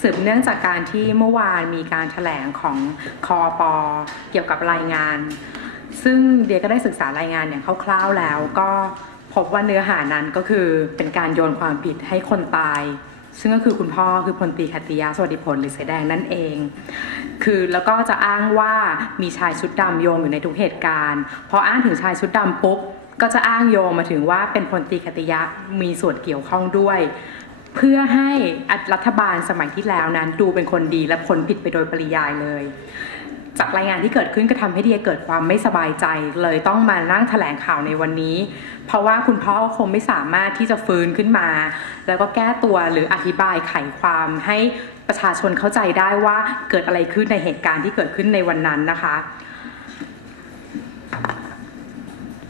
สืบเนื่องจากการที่เมื่อวานมีการถแถลงของคอปอเกี่ยวกับรายงาน ซึ่งเดียก็ได้ศึกษารายงานอย่างคร่าวๆแล้ว ก็พบว่าเนื้อหานั้นก็คือเป็นการโยนความผิดให้คนตาย ซึ่งก็คือคุณพ่อคือพลตรีขัติยาสวัสดิผลหรือเสแดงนั่นเอง คือแล้วก็จะอ้างว่ามีชายชุดดำโยงอยู่ในทุกเหตุการณ์พออ้างถึงชายชุดดำปุ๊บก็จะอ้างโยงมาถึงว่าเป็นพลตรีขัตติยะมีส่วนเกี่ยวข้องด้วย เพื่อให้รัฐบาลสมัยที่แล้วนั้น ดูเป็นคนดีและพ้นผิดไปโดยปริยายเลย จากรายงานที่เกิดขึ้นก็ทำให้เดียเกิดความไม่สบายใจ เลยต้องมานั่งแถลงข่าวในวันนี้ เพราะว่าคุณพ่อคงไม่สามารถที่จะฟื้นขึ้นมา แล้วก็แก้ตัวหรืออธิบายไขความให้ประชาชนเข้าใจได้ว่าเกิดอะไรขึ้นในเหตุการณ์ที่เกิดขึ้นในวันนั้นนะคะ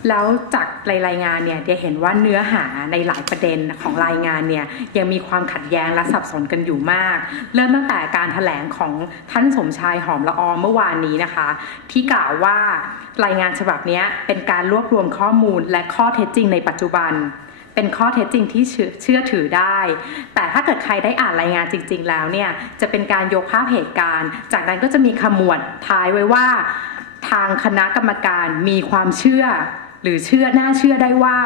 แล้วจากรายงานเนี่ยเดียเห็นว่าเนื้อหาในหลายประเด็นของรายงานเนี่ยยังมีความขัดแย้งและสับสนกันอยู่มาก เริ่มตั้งแต่การถแถลงของท่านสมชายหอมละออเมื่อวานนี้นะคะ ที่กล่าวว่ารายงานฉบับนี้เป็นการรวบรวมข้อมูลและข้อเท็จจริงในปัจจุบัน เป็นข้อเท็จจริงที่เชื่อถือได้ แต่ถ้าเกิดใครได้อ่านรายงานจริง ๆ แล้วเนี่ยจะเป็นการยกภาพเหตุการณ์ จากนั้นก็จะมีขมวดท้ายไว้ว่า ทางคณะกรรมการมีความเชื่อ หรือเชื่อน่าเชื่อได้ว่า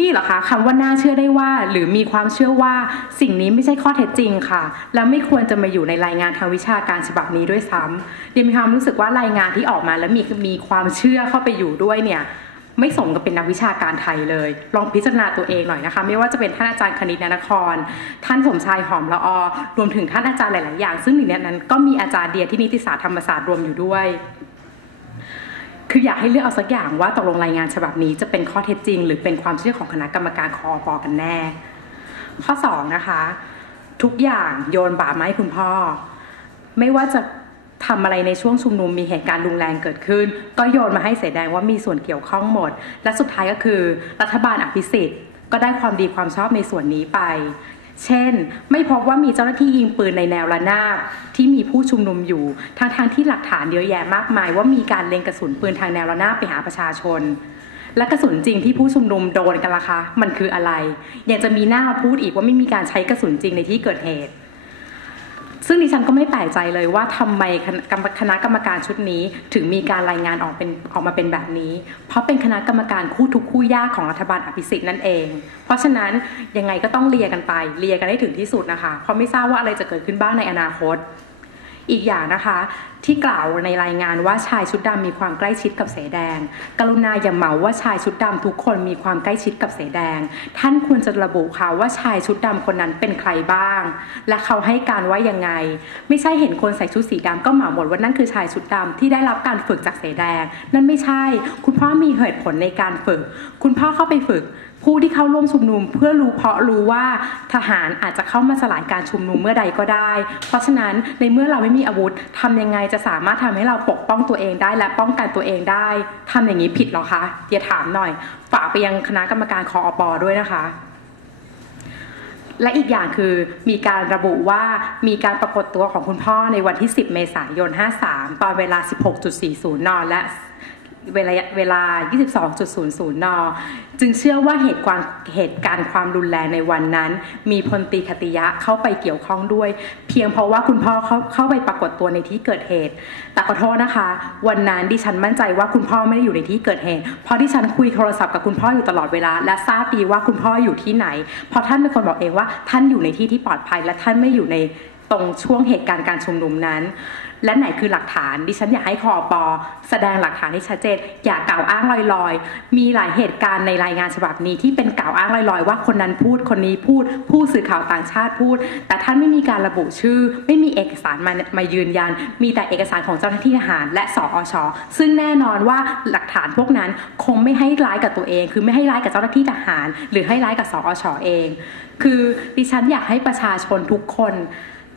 นี่เหรอคะคำว่าน่าเชื่อได้ว่า หรือมีความเชื่อว่าสิ่งนี้ไม่ใช่ข้อเท็จจริงค่ะ แล้วไม่ควรจะมาอยู่ในรายงานทางวิชาการฉบับนี้ด้วยซ้ำเดียมีความรู้สึกว่ารายงานที่ออกมาแล้วมีมีความเชื่อเข้าไปอยู่ด้วยเนี่ยไม่สมกับเป็นนักวิชาการไทยเลย ลองพิจารณาตัวเองหน่อยนะคะ ไม่ว่าจะเป็นท่านอาจารย์คณิตนนคร ท่านสมชายหอมละออรวมถึงท่านอาจารย์หลาย ๆ อย่าง ซึ่งหนึ่งในนั้นก็มีอาจารย์เดียที่นิติศาสตร์ธรรมศาสตร์รวมอยู่ด้วย คืออยากให้เลือกเอาสักอย่างว่าตกลงรายงานฉบับนี้จะเป็นข้อเท็จจริง หรือเป็นความเชื่อของคณะกรรมการคอปอกันแน่ ข้อ2นะคะ ทุกอย่างโยนบาปมาให้คุณพ่อ ไม่ว่าจะทำอะไรในช่วงชุมนุมมีเหตุการณ์รุนแรงเกิดขึ้น ก็โยนมาให้เสดงว่ามีส่วนเกี่ยวข้องหมด และสุดท้ายก็คือ รัฐบาลอภิสิทธิ์ก็ได้ความดีความชอบในส่วนนี้ไป เช่น ไม่พบว่ามีเจ้าหน้าที่ยิงปืนในแนวระนาบที่มีผู้ชุมนุมอยู่ทางทางที่หลักฐานเยอะแยะมากมาย ว่ามีการเล็งกระสุนปืนทางแนวระนาบไปหาประชาชน และกระสุนจริงที่ผู้ชุมนุมโดนกันล่ะคะ มันคืออะไร ยังจะมีหน้ามาพูดอีกว่าไม่มีการใช้กระสุนจริงในที่เกิดเหตุ ซึ่งดิฉันก็ไม่แปลกใจเลยว่าทำไมคณะกรรมการชุดนี้ ถึงมีการรายงานออกเป็นออกมาเป็นแบบนี้ เพราะเป็นคณะกรรมการคู่ทุกคู่ยากของรัฐบาลอภิสิทธิ์นั่นเอง เพราะฉะนั้นยังไงก็ต้องเลียกันไปเลียกันให้ถึงที่สุดนะคะ เพราะไม่ทราบว่าอะไรจะเกิดขึ้นบ้างในอนาคต อีกอย่างนะคะ ที่กล่าวในรายงานว่าชายชุดดำมีความใกล้ชิดกับเสแดง กรุณาอย่าเหมาว่าชายชุดดำทุกคนมีความใกล้ชิดกับเสแดง ท่านควรจะระบุค่ะว่าชายชุดดำคนนั้นเป็นใครบ้าง และเขาให้การว่ายังไง ไม่ใช่เห็นคนใส่ชุดสีดำก็เหมาหมดว่านั่นคือชายชุดดำที่ได้รับการฝึกจากเสแดง นั่นไม่ใช่ คุณพ่อมีเหตุผลในการฝึก คุณพ่อเข้าไปฝึกผู้ที่เข้าร่วมชุมนุมเพื่อรู้เพราะรู้ว่าทหารอาจจะเข้ามาสลายการชุมนุมเมื่อใดก็ได้ เพราะฉะนั้นในเมื่อเราไม่มีอาวุธทำยังไงจะสามารถทำให้เราปกป้องตัวเองได้และป้องกันตัวเองได้ทำอย่างนี้ผิดหรอคะเดี๋ยวถามหน่อย ฝากไปยังคณะกรรมการคออปอด้วยนะคะ และอีกอย่างคือมีการระบุว่ามีการปรากฏตัวของคุณพ่อในวันที่ 10 เมษายน 53 ตอนเวลา 16.40 น และ เวลาเวลา 22.00 น จึงเชื่อว่าเหตุการณ์เหตุการณ์ความรุนแรงในวันนั้น มีพลตีคติยะเข้าไปเกี่ยวข้องด้วย เพียงเพราะว่าคุณพ่อเขาเข้าไปปรากฏตัวในที่เกิดเหตุ แต่ขอโทษนะคะ วันนั้นดิฉันมั่นใจว่าคุณพ่อไม่ได้อยู่ในที่เกิดเหตุ เพราะดิฉันคุยโทรศัพท์กับคุณพ่ออยู่ตลอดเวลา และทราบดีว่าคุณพ่ออยู่ที่ไหน เพราะท่านเป็นคนบอกเองว่าท่านอยู่ในที่ที่ปลอดภัย และท่านไม่อยู่ในตรงช่วงเหตุการณ์การชุมนุมนั้น และไหนคือหลักฐาน ดิฉันอยากให้คอปอแสดงหลักฐานให้ชัดเจน อย่ากล่าวอ้างลอยๆ มีหลายเหตุการณ์ในรายงานฉบับนี้ที่เป็นกล่าวอ้างลอยๆ ว่าคนนั้นพูดคนนี้พูด ผู้สื่อข่าวต่างชาติพูด แต่ท่านไม่มีการระบุชื่อ ไม่มีเอกสารมามายืนยัน มีแต่เอกสารของเจ้าหน้าที่ทหาร และสอชซึ่งแน่นอนว่าหลักฐานพวกนั้นคงไม่ให้ร้ายกับตัวเอง คือไม่ให้ร้ายกับเจ้าหน้าที่ทหาร หรือให้ร้ายกับสอชเอง คือดิฉันอยากให้ประชาชนทุกคน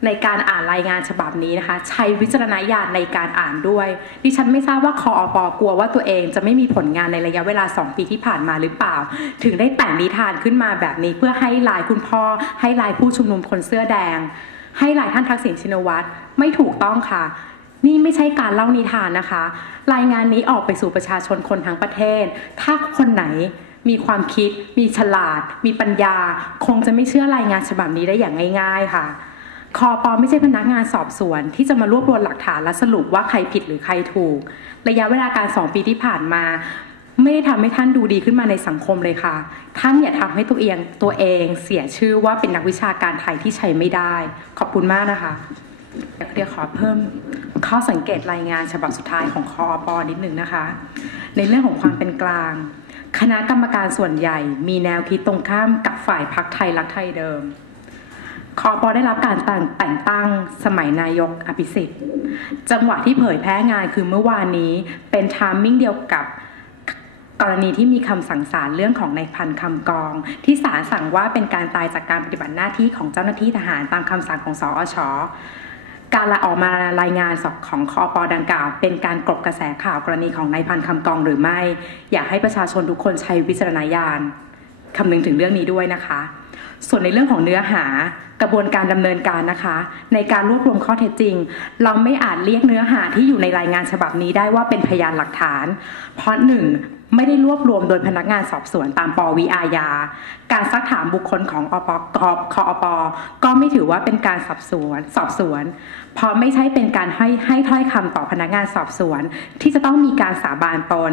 ในการอ่านรายงานฉบับนี้นะคะ ใช้วิจารณญาณในการอ่านด้วย ดิฉันไม่ทราบว่าคออปอกลัวว่าตัวเองจะไม่มีผลงานในระยะเวลา 2 ปีที่ผ่านมาหรือเปล่า ถึงได้แต่งนิทานขึ้นมาแบบนี้เพื่อให้ลายคุณพ่อ ให้ลายผู้ชุมนุมคนเสื้อแดง ให้ลายท่านทักษิณชินวัตรไม่ถูกต้องค่ะนี่ไม่ใช่การเล่านิทานนะคะ รายงานนี้ออกไปสู่ประชาชนคนทั้งประเทศ ถ้าคนไหนมีความคิด มีฉลาด มีปัญญา คงจะไม่เชื่อรายงานฉบับนี้ได้อย่างง่าย ๆ ค่ะ คอปอไม่ใช่พนักงานสอบสวน ที่จะมารวบรวมหลักฐานและสรุปว่าใครผิดหรือใครถูก ระยะเวลาการสองปีที่ผ่านมา ไม่ได้ทำให้ท่านดูดีขึ้นมาในสังคมเลยค่ะ ท่านอย่าทำให้ตัวเองตัวเองเสียชื่อว่าเป็นนักวิชาการไทยที่ใช้ไม่ได้ ขอบคุณมากนะคะเดี๋ยวขอเพิ่มข้อสังเกตรายงานฉบับสุดท้ายของคอปอนิดนึงนะคะ ในเรื่องของความเป็นกลาง คณะกรรมการส่วนใหญ่มีแนวคิดตรงข้ามกับฝ่ายพักไทยรักไทยเดิม คอปอได้รับการแต่งตั้งสมัยนายกอภิสิทธิ์ จังหวะที่เผยแพร่งานคือเมื่อวานนี้เป็นทามมิ่งเดียวกับกรณีที่มีคำสั่งศาลเรื่องของนายพันคำกอง ที่ศาลสั่งว่าเป็นการตายจากการปฏิบัติหน้าที่ของเจ้าหน้าที่ทหารตามคำสั่งของสอชการละออกมารายงานสอบของคอปอดังกล่าว เป็นการกลบกระแสข่าวกรณีของนายพันคำกองหรือไม่ อยากให้ประชาชนทุกคนใช้วิจารณญาณคำนึงถึงเรื่องนี้ด้วยนะคะ ส่วนในเรื่องของเนื้อหากระบวนการดำเนินการนะคะ ในการรวบรวมข้อเท็จจริง เราไม่อาจเรียกเนื้อหาที่อยู่ในรายงานฉบับนี้ได้ว่าเป็นพยานหลักฐาน เพราะหนึ่ง ไม่ได้รวบรวมโดยพนักงานสอบสวนตามปวิอาญา การซักถามบุคคลของอปกคอปก็ไม่ถือว่าเป็นการสอบสวนสอบสวน เพราะไม่ใช่เป็นการให้ให้ถ้อยคำต่อพนักงานสอบสวน ที่จะต้องมีการสาบานตน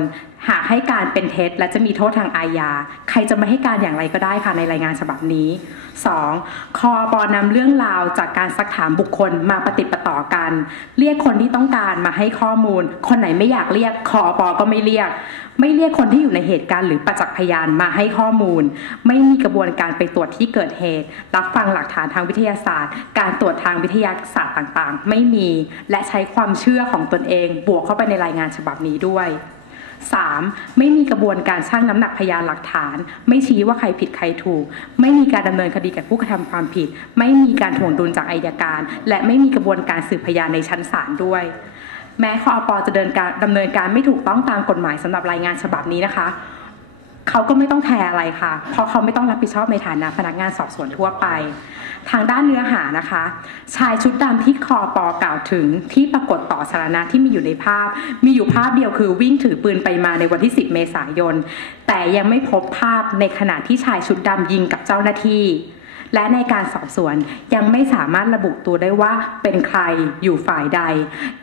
หากให้การเป็นเท็จ และจะมีโทษทางอาญา ใครจะไม่ให้การอย่างไรก็ได้ค่ะในรายงานฉบับนี้ 2. คอปอนำเรื่องราวจากการซักถามบุคคลมาปฏิปต่อกัน เรียกคนที่ต้องการมาให้ข้อมูล คนไหนไม่อยากเรียกคอปก็ไม่เรียก ไม่เรียกคนที่อยู่ในเหตุการณ์หรือประจักษ์พยานมาให้ข้อมูล ไม่มีกระบวนการไปตรวจที่เกิดเหตุ รับฟังหลักฐานทางวิทยาศาสตร์ การตรวจทางวิทยาศาสตร์ต่างๆ ไม่มีและใช้ความเชื่อของตนเอง บวกเข้าไปในรายงานฉบับนี้ด้วย 3. ไม่มีกระบวนการชั่งน้ำหนักพยานหลักฐาน ไม่ชี้ว่าใครผิดใครถูก ไม่มีการดำเนินคดีกับผู้กระทำความผิด ไม่มีการถ่วงดุลจากอายการ และไม่มีกระบวนการสืบพยานในชั้นศาลด้วย แม้คอปจะเดินการดำเนินการไม่ถูกต้องตามกฎหมายสำหรับรายงานฉบับนี้นะคะเขาก็ไม่ต้องแคร์อะไรค่ะ เพราะเขาไม่ต้องรับผิดชอบในฐานะพนักงานสอบสวนทั่วไป ทางด้านเนื้อหานะคะ ชายชุดดำที่คอปอกล่าวถึงที่ปรากฏต่อสาธารณะที่มีอยู่ในภาพ มีอยู่ภาพเดียวคือวิ่งถือปืนไปมาในวันที่ 10 เมษายน แต่ยังไม่พบภาพในขณะที่ชายชุดดำยิงกับเจ้าหน้าที่ และในการสอบสวนยังไม่สามารถระบุตัวได้ว่าเป็นใครอยู่ฝ่ายใด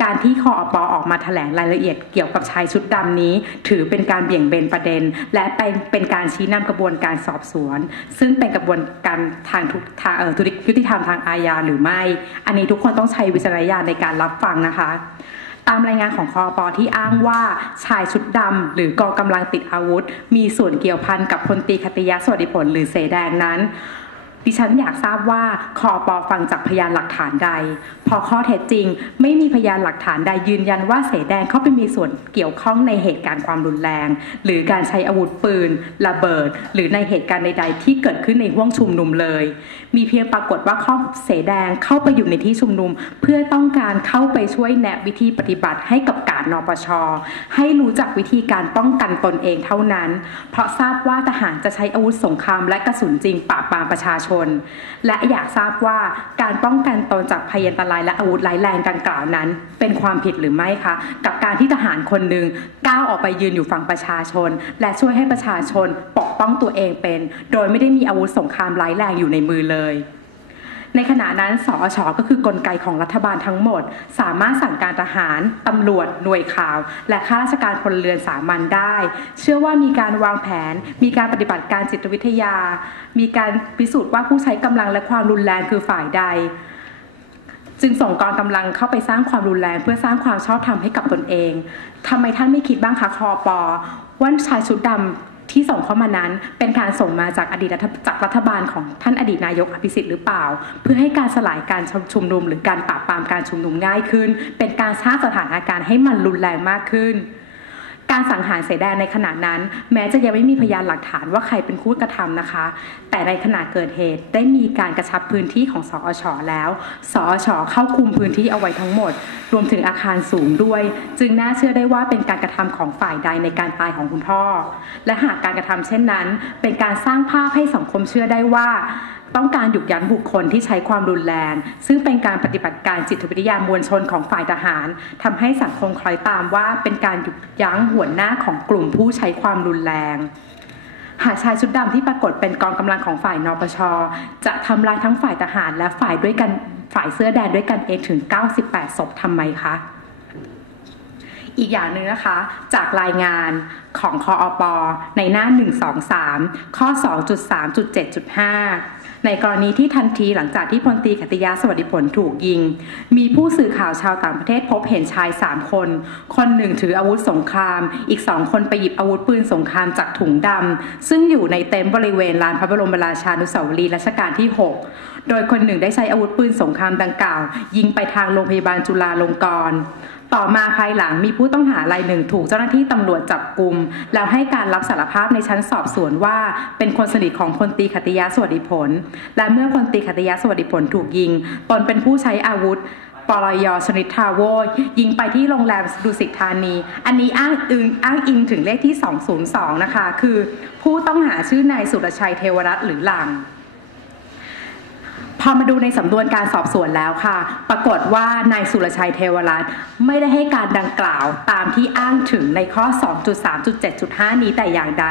การที่คออปออกมาแถลงรายละเอียดเกี่ยวกับชายชุดดำนี้ ถือเป็นการเบี่ยงเบนประเด็น และเป็นเป็นการชี้นำกระบวนการสอบสวน ซึ่งเป็นกระบวนการทางทุกทางเอ่อยุติธรรมทางอาญาหรือไม่ อันนี้ทุกคนต้องใช้วิจารณญาณในการรับฟังนะคะตามรายงานของคอปอที่อ้างว่าชายชุดดำหรือกองกำลังติดอาวุธ มีส่วนเกี่ยวพันกับพลตีคติยะสวัสดิผลหรือเสแดงนั้น ดิฉันอยากทราบว่าคอปอฟังจากพยานหลักฐานใด พอข้อเท็จจริง ไม่มีพยานหลักฐานใดยืนยันว่าเสแดงเข้าไปมีส่วนเกี่ยวข้องในเหตุการณ์ความรุนแรง หรือการใช้อาวุธปืน ระเบิด หรือในเหตุการณ์ใดๆ ที่เกิดขึ้นในห้วงชุมนุมเลย มีเพียงปรากฏว่าข้อเสแดงเข้าไปอยู่ในที่ชุมนุม เพื่อต้องการเข้าไปช่วยแนะวิธีปฏิบัติให้กับการนปช ให้รู้จักวิธีการป้องกันตนเองเท่านั้น เพราะทราบว่าทหารจะใช้อาวุธสงครามและกระสุนจริงปราบปรามประชาชนและอยากทราบว่าการป้องกันตนจากภัยอันตรายและอาวุธร้ายแรงดังกล่าวนั้น เป็นความผิดหรือไม่คะ กับการที่ทหารคนหนึ่งก้าวออกไปยืนอยู่ฝั่งประชาชน และช่วยให้ประชาชนปกป้องตัวเองเป็น โดยไม่ได้มีอาวุธสงครามร้ายแรงอยู่ในมือเลย ในขณะนั้นสอชอก็คือกลไกของรัฐบาลทั้งหมด สามารถสั่งการทหาร ตำรวจ หน่วยข่าว และข้าราชการพลเรือนสามัญได้ เชื่อว่ามีการวางแผน มีการปฏิบัติการจิตวิทยา มีการพิสูจน์ว่าผู้ใช้กำลังและความรุนแรงคือฝ่ายใด จึงส่งกองกำลังเข้าไปสร้างความรุนแรงเพื่อสร้างความชอบธรรมให้กับตนเองทำไมท่านไม่คิดบ้างคะคอปอว่าชายชุดดำ ที่ส่งเข้ามานั้นเป็นการส่งมาจากอดีตรัฐจากรัฐบาลของท่านอดีตนายกอภิสิทธิ์หรือเปล่า เพื่อให้การสลายการชุมนุม หรือการปราบปรามการชุมนุมง่ายขึ้น เป็นการสร้างสถานการณ์ให้มันรุนแรงมากขึ้น การสังหารเสแดงในขณะนั้น แม้จะยังไม่มีพยานหลักฐานว่าใครเป็นผู้กระทำนะคะ แต่ในขณะเกิดเหตุได้มีการกระชับพื้นที่ของสอชแล้ว สอชเข้าคุมพื้นที่เอาไว้ทั้งหมด รวมถึงอาคารสูงด้วย จึงน่าเชื่อได้ว่าเป็นการกระทำของฝ่ายใดในการตายของคุณพ่อ และหากการกระทำเช่นนั้น เป็นการสร้างภาพให้สังคมเชื่อได้ว่า ต้องการหยุดยั้งบุคคลที่ใช้ความรุนแรง ซึ่งเป็นการปฏิบัติการจิตวิทยามวลชนของฝ่ายทหารทำให้สังคมคล้อยตามว่าเป็นการหยุดยั้งหัวหน้าของกลุ่มผู้ใช้ความรุนแรงหากชายชุดดำที่ปรากฏเป็นกองกำลังของฝ่ายนปช จะทำลายทั้งฝ่ายทหารและฝ่ายด้วยกันฝ่ายเสื้อแดงด้วยกันเองถึง 98 ศพทำไมคะ อีกอย่างหนึ่งนะคะ จากรายงานของคออปในหน้า 123 ข้อ 2.3.7.5 ในกรณีที่ทันทีหลังจากที่พลตรีขติยาสวัสดิผลถูกยิง มีผู้สื่อข่าวชาวต่างประเทศพบเห็นชาย 3 คน คนหนึ่งถืออาวุธสงคราม อีกสองคนไปหยิบอาวุธปืนสงครามจากถุงดำซึ่งอยู่ในเต็นท์บริเวณลานพระบรมราชานุสาวรีย์รัชกาลที่ 6 โดยคนหนึ่งได้ใช้อาวุธปืนสงครามดังกล่าว ยิงไปทางโรงพยาบาลจุฬาลงกรณ์ ต่อมาภายหลังมีผู้ต้องหารายหนึ่งถูกเจ้าหน้าที่ตำรวจจับกลุ่มแล้วให้การรับสารภาพในชั้นสอบสวนว่า เป็นคนสนิทของพลตีขติยาสวัสดิผล และเมื่อพลตีขติยาสวัสดิผลถูกยิง ตนเป็นผู้ใช้อาวุธปลยชนิดทาโวยิงไปที่โรงแรมดุสิตธานี อันนี้อ้างอิงอ้างอิงถึงเลขที่ 202 นะคะ คือผู้ต้องหาชื่อนายสุรชัยเทวรัตน์หรือหลัง พอมาดูในสำนวนการสอบสวนแล้วค่ะ ปรากฏว่านายสุรชัยเทวรัตน์ไม่ได้ให้การดังกล่าวตามที่อ้างถึงในข้อ 2.3.7.5 นี้แต่อย่างใด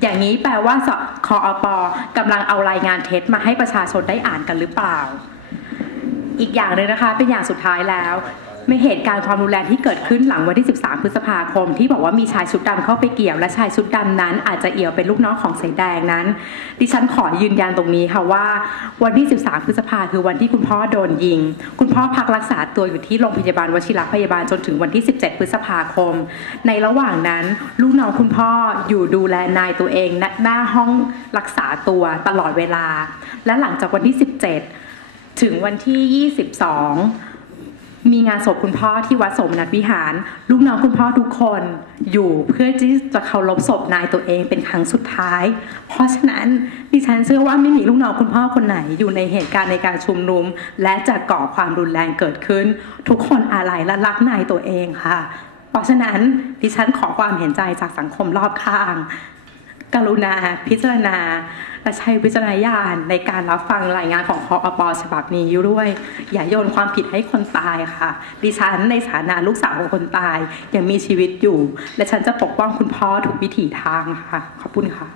อย่างนี้แปลว่าสคออปกำลังเอารายงานเท็จมาให้ประชาชนได้อ่านกันหรือเปล่า อีกอย่างหนึ่งนะคะ เป็นอย่างสุดท้ายแล้ว ไม่เหตุการณ์ความรุนแรงที่เกิดขึ้นหลังวันที่ 13 พฤษภาคม ที่บอกว่ามีชายชุดดำเข้าไปเกี่ยว และชายชุดดำนั้น อาจจะเอี่ยวเป็นลูกน้องของสายแดงนั้น ดิฉันขอยืนยันตรงนี้ค่ะว่า วันที่ 13 พฤษภาคือวันที่คุณพ่อโดนยิง คุณพ่อพักรักษาตัวอยู่ที่โรงพยาบาลวชิรพยาบาลจนถึงวันที่ 17 พฤษภาคม ในระหว่างนั้น ลูกน้องคุณพ่ออยู่ดูแลนายตัวเองณหน้าห้องรักษาตัวตลอดเวลา และหลังจากวันที่ 17 ถึงวันที่ 22 มีงานศพคุณพ่อที่วัดสมนัตวิหาร ลูกน้องคุณพ่อทุกคนอยู่เพื่อที่จะเคารพศพนายตัวเองเป็นครั้งสุดท้าย เพราะฉะนั้นดิฉันเชื่อว่าไม่มีลูกน้องคุณพ่อคนไหน อยู่ในเหตุการณ์ในการชุมนุม และจะก่อความรุนแรงเกิดขึ้น ทุกคนอาลัยและรักนายตัวเองค่ะ เพราะฉะนั้นดิฉันขอความเห็นใจจากสังคมรอบข้าง กรุณาพิจารณา และใช้วิจารณญาณในการรับฟังรายงานของคออปฉบับนี้อยู่ด้วย อย่าโยนความผิดให้คนตายค่ะ ดิฉันในฐานะลูกสาวของคนตายยังมีชีวิตอยู่ และฉันจะปกป้องคุณพ่อทุกวิถีทางค่ะ ขอบคุณค่ะ